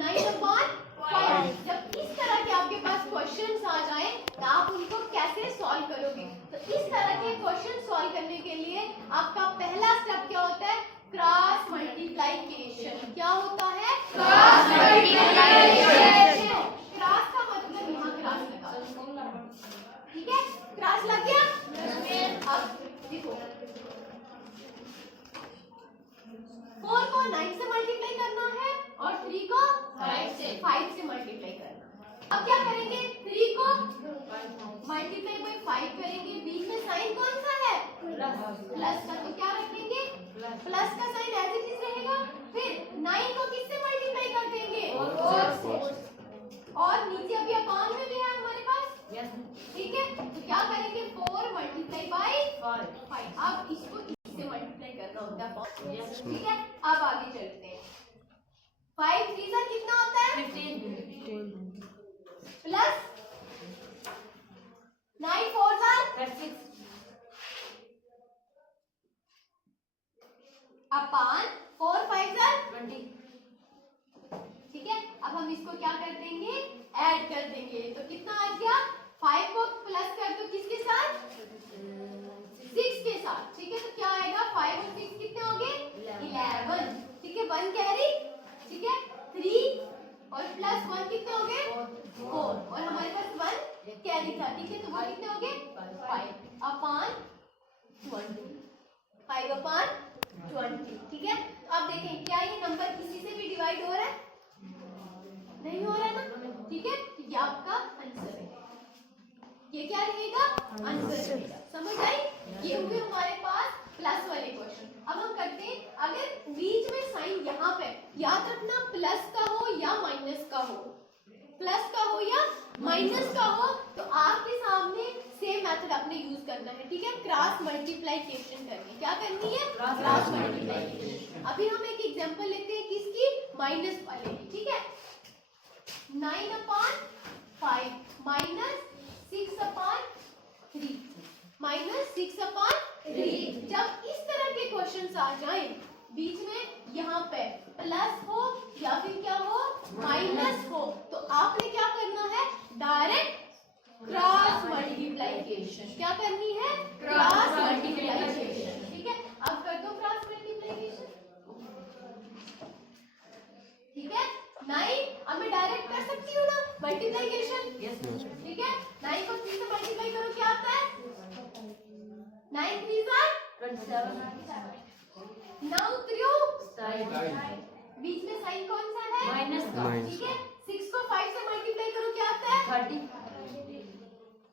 9/5। जब इस तरह के आपके पास क्वेश्चंस आ जाएं तो आप उनको कैसे सॉल्व करोगे? तो इस तरह के क्वेश्चन सॉल्व करने के लिए आपका पहला स्टेप क्या होता है? Cross multiplication. क्या होता है? Cross multiplication. क्रॉस का मतलब यहाँ क्रॉस लगा, ठीक है? क्रॉस लग गया। अब देखो 4 को 9 से मल्टीप्लाई करना है और 3 को 5 से मल्टीप्लाई करना है। अब क्या करेंगे? 3 को मल्टीप्लाई बाय 5 करेंगे। बीच में साइन कौन सा है? प्लस का, तो क्या रखेंगे? प्लस का साइन एज इट इज रहेगा। फिर 9 को किससे मल्टीप्लाई कर देंगे? 4 से। और नीचे अभी अपान में भी है हमारे पास, ठीक है? तो क्या करेंगे? 4 मल्टीप्लाई बाय 5। अब इसको इससे मल्टीप्लाई करना होता है, ठीक है? अब आगे चलते हैं। 5 3 जा कितना होता है? 15 प्लस 9 4 जा 36 अपान 4 5 जा 20, ठीक है? अब हम इसको क्या कर देंगे? ऐड कर देंगे। तो कितना आ गया? 5 को प्लस कर दो किसके साथ? 6 के साथ, ठीक है? तो क्या आएगा? 5 और 6 कितने हो गए? 11, ठीक है? 1 कैरी, ठीक है? 3 और प्लस 1 कितने हो गए? 4 और हमारे पास 1 कैरी था, ठीक है? तो वो कितने हो गए? 5 अपान 20, 5 अपान 20, ठीक है? अब देखें क्या ये नंबर किसी से भी डिवाइड हो रहा है? नहीं हो रहा है ना, ठीक है? ये आपका आंसर है। ये क्या रहेगा? आंसर रहेगा। समझ आई? ये हुए हमारे पास प्लस वाले क्वेश्चन। अब हम करते हैं, अगर बीच में साइन यहाँ पे याद रखना प्लस का हो या माइनस का हो, प्लस का हो या माइनस का हो, तो आपके सामने सेम मेथड आपने यूज करना है, ठीक है? क्रॉस मल्टीप्लिकेशन करनी। क्या करनी है? Cross multiplication. अभी हम एक एग्जांपल लेते हैं किसकी? माइनस वाले की, ठीक है? 9/5 माइनस 6/3 माइनस 6/3। जब इस तरह के क्वेश्चंस आ जाएं, बीच में यहाँ पे प्लस हो या फिर क्या हो? माइनस हो, तो आपने क्या करना है? Direct cross multiplication. क्या करनी है? क्रॉस मल्टीप्लिकेशन, ठीक है? अब कर दो क्रॉस मल्टीप्लिकेशन, ठीक है? 9 अब मैं डायरेक्ट कर सकती हूँ ना मल्टीप्लिकेशन, ठीक है? 9 को 3 से मल्टीप्लाई करो, क्या आता है? 9 3 जा 27, 9 3 बीच में साइन कौन सा है? माइनस का, ठीक है? 6 को 5 से मल्टीप्लाई करो, क्या आता है? 30,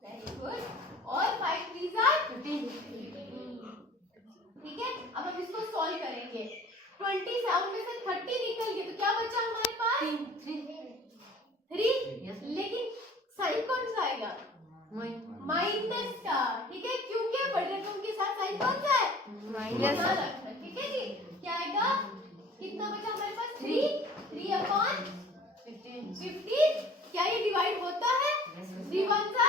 वेरी गुड। और 5 3 जा 15, ठीक है? अब हम इसको सॉल्व करेंगे। 27 में से 30 निकल गए तो क्या बचा हमारे पास? 3, लेकिन साइन कौन सा आएगा? माइनस का, ठीक है? क्योंकि बड़े रकम के साथ साइन कौन सा है? माइनस रखना, ठीक है जी? क्या आएगा? कितना बचा हमारे पास? 3 अपान 15। क्या ये डिवाइड होता है? 3 1 जा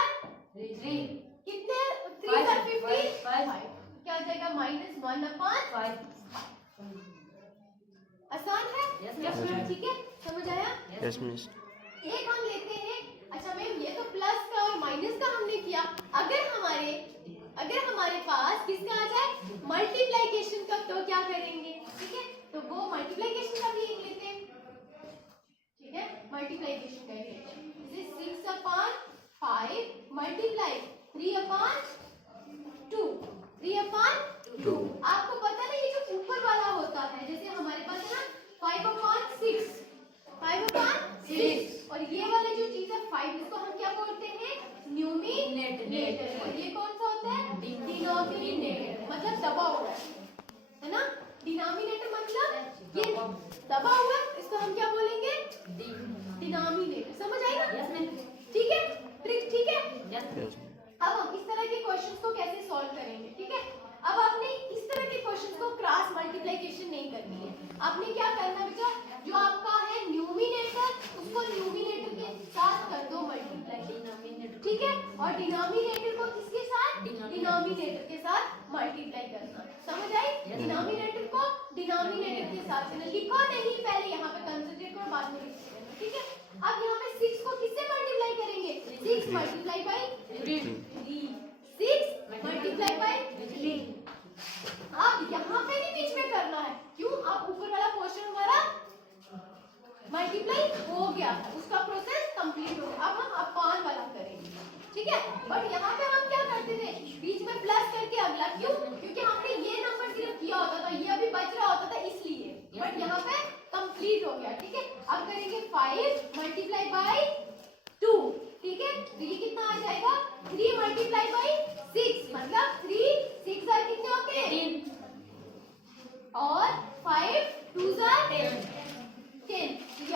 3, कितने? 3 जा 15, 5। क्या आ जाएगा? -1/5। आसान है? ठीक है? समझ आया? Yes miss. एक हम लेते हैं। अच्छा मैम, ये तो प्लस का और माइनस का हमने किया। अगर हमारे पास किसका आ जाए? मल्टीप्लिकेशन का, तो क्या करेंगे? ठीक है? तो वो मल्टीप्लिकेशन का भी एक लेते हैं, ठीक है? मल्टीप्लिकेशन का एक लेते हैं। जैसे 6/5 मल्टीप्लाई 3/2, 3/2। आपको पता है ये जो ऊपर वाला होता है, जैसे हमारे पास है ना 5/6, 5/6, और ये वाला जो चीज है 5, इसको हम क्या बोलते हैं? न्यूमिनेटर। और ये कौन सा होता है? डिनोमिनेटर, मतलब दबा हुआ है ना? डिनोमिनेटर मतलब ये दबा हुआ है, इसको हम क्या बोलेंगे? डिनोमिनेटर। समझ आई ना? ठीक है? ट्रिक ठीक है? अब हम इस तरह के क्वेश्चंस को कैसे सॉल्व करेंगे, ठीक है? अब आपने इस तरह के क्वेश्चंस को क्रॉस मल्टीप्लिकेशन नहीं करनी है। आपने क्या करना बेटा? जो आपका है न्यूमिनेटर, उसको न्यूमिनेटर के साथ कर दो मल्टीप्लाई, ठीक है? और डिनोमिनेटर को किसके साथ? डिनोमिनेटर के साथ मल्टीप्लाई करना। समझ आई? डिनोमिनेटर को डिनोमिनेटर के साथ लिखो नहीं, पहले यहाँ पे कंसंट्रेट करो, बाद में लिखो। अब यहाँ पे 6 को किससे मल्टीप्लाई करेंगे? 6 मल्टीप्लाई बाई 3, 6 मल्टीप्लाई बाई 3। अब यहाँ पे भी बीच में करना है, क्यों? अब ऊपर वाला पोर्शन हमारा मल्टीप्लाई हो गया, उसका प्रोसेस कंप्लीट हो गया। अब हम अपान वाला करेंगे, ठीक है? बट यहाँ पे हम क्या करते थे? बीच में प्लस करके अगला, क्यों? क्योंकि हमने ये नंबर सिर्फ किया होता था, ये अभी बच रहा होता था इसलिए, बट यहाँ पे कंप्लीट हो गया, ठीक है? अब करेंगे 5 मल्टीप्लाई बाई 2, ठीक है? तो ये कितना आ जाएगा? 3 मल्टीप्लाई बाई 6, मतलब 3 6 कितने होते हैं? 10, और 5 2 10। ये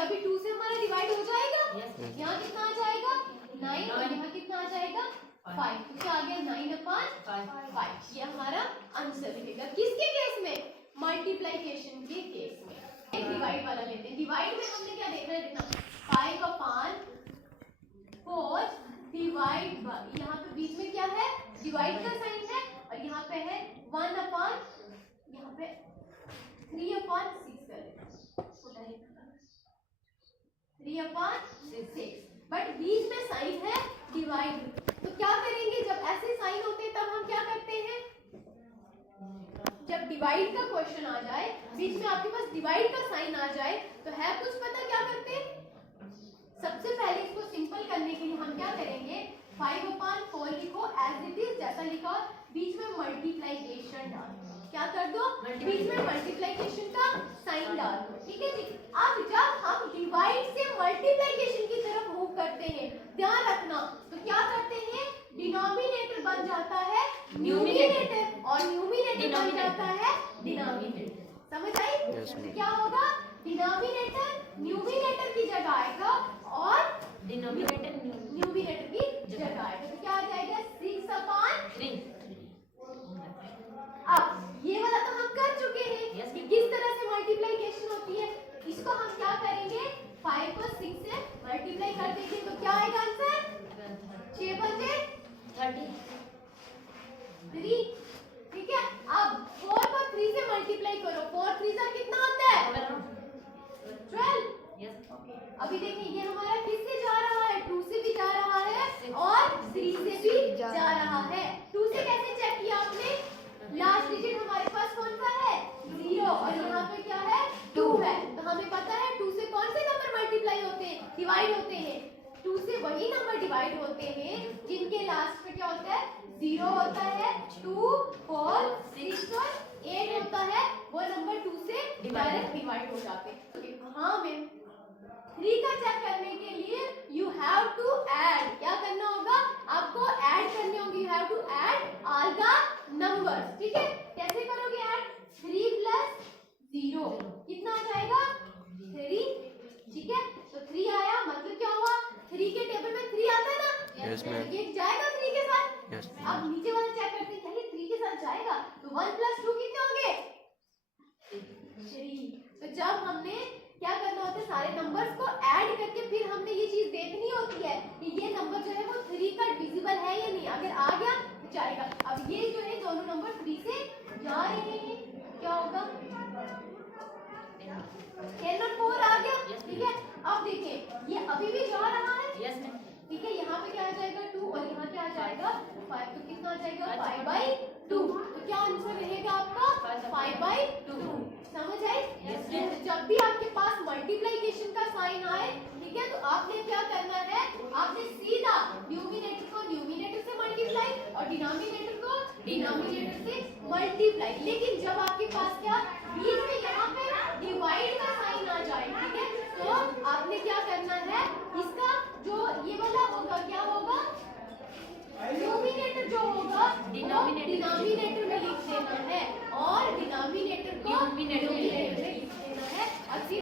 अभी 2 से हमारा डिवाइड हो जाएगा। यहाँ कितना आ जाएगा? 9, और यहाँ कितना आ जाएगा? 5। तो क्या आ गया? 9/5। ये हमारा आंसर मिलेगा। किसके केस में? मल्टीप्लिकेशन के केस में। एक डिवाइड वाला लेते हैं। डिवाइड में हमने क्या देखना है? देखना 5/4 डिवाइड बाय, यहाँ पे बीच में क्या है? डिवाइड का साइन है, और यहाँ पे है 1/, यहाँ पे 3/6 कर देना, 3/6, बट बीच में साइन है डिवाइड। तो क्या करेंगे? जब ऐसे साइन होते हैं तब हम क्या करते हैं? जब डिवाइड का क्वेश्चन आ जाए, बीच में आपके पास डिवाइड का साइन आ जाए, तो है कुछ पता क्या करते हैं? सबसे पहले इसको सिंपल करने के लिए हम क्या करेंगे? 5/4 लिखो एज इट इज, जैसा लिखा, बीच में मल्टीप्लिकेशन डाल, क्या कर दो? बीच में मल्टीप्लिकेशन का साइन डाल दो, ठीक है जी? अब जब हम डिवाइड से मल्टीप्लिकेशन की तरफ मूव करते हैं, ध्यान रखना, तो क्या करते हैं? डिनोमिनेटर बन जाता है न्यूमिनेटर, और न्यूमिनेटर बन जाता है डिनोमिनेटर। समझ आई? तो क्या होगा? डिनोमिनेटर न्यूमिनेटर की जगह आएगा, और डिनोमिनेटर न्यूमिनेटर की जगह आएगा। तो क्या आ जाएगा? 6/3। अब ये वाला तो हम कर चुके हैं कि किस तरह से मल्टीप्लिकेशन होती है। इसको हम क्या करेंगे? 5 को 6 से मल्टीप्लाई कर देंगे, तो क्या आएगा आंसर? 6×30, 3, ठीक है? अब 4 को 3 से मल्टीप्लाई करो, 4 3 जा कितना होता है? 12। अभी देखिए ये हमारा किससे जा रहा है? 2 से भी जा रहा है, और 3 से भी जा रहा है। 2 से कैसे चेक किया आपने? लास्ट डिजिट हमारे पास कौन सा है? 0, और यहाँ पे क्या है? 2 है। तो हमें पता है 2 से कौन से नंबर मल्टीप्लाई होते हैं? डिवाइड होते हैं। 2 से वही नंबर डिवाइड होते हैं जिनके लास्ट पे क्या होता है? 0 होता है, 2 4 6 और 8 होता है, वो नंबर 2 से डायरेक्ट डिवाइड हो जाते हैं। हाँ मैम, 3 का चेक करने के लिए यू हैव टू ऐड, क्या करना होगा? आपको ऐड करने होंगे, you have to add all the numbers, ठीक है? कैसे करोगे ऐड? 3 + 0 कितना आ जाएगा? 3, ठीक है? तो 3 आया, मतलब क्या हुआ? 3 के टेबल में 3 आता है ना? Yes, ma'am. ये जाएगा 3 के साथ? Yes, अब नीचे वाला चेक करते हैं, क्या ये 3 के साथ जाएगा? तो 1 + 2 कितने होंगे? 3। तो जब हमने क्या करना होता है? सारे नंबर्स को ऐड करके फिर हमने ये चीज देखनी होती है कि ये नंबर जो है वो 3 का डिविजिबल है या नहीं। अगर आ गया तो जाएगा। अब ये जो है दोनों नंबर 3 से जा रहे हैं, क्या होगा? 10 और 4 आ गया, ठीक है? अब देखिए ये अभी भी जा रहा है, ठीक है? यहाँ पे क्या आ जाएगा? 2, और यहाँ क्या आ जाएगा? 5। तो कितना आ जाएगा? 5/2। तो क्या आंसर रहेगा आपका? 5/2। समझ आई? जब भी आपके पास मल्टीप्लिकेशन का साइन आए, ठीक है, तो आपने क्या करना है? आपने सीधा न्यूमिनेटर को न्यूमिनेटर से मल्टीप्लाई, और डिनोमिनेटर को डिनोमिनेटर से मल्टीप्लाई। लेकिन जब आपके पास क्या बीच में यहाँ पे डिवाइड का साइन आ जाए,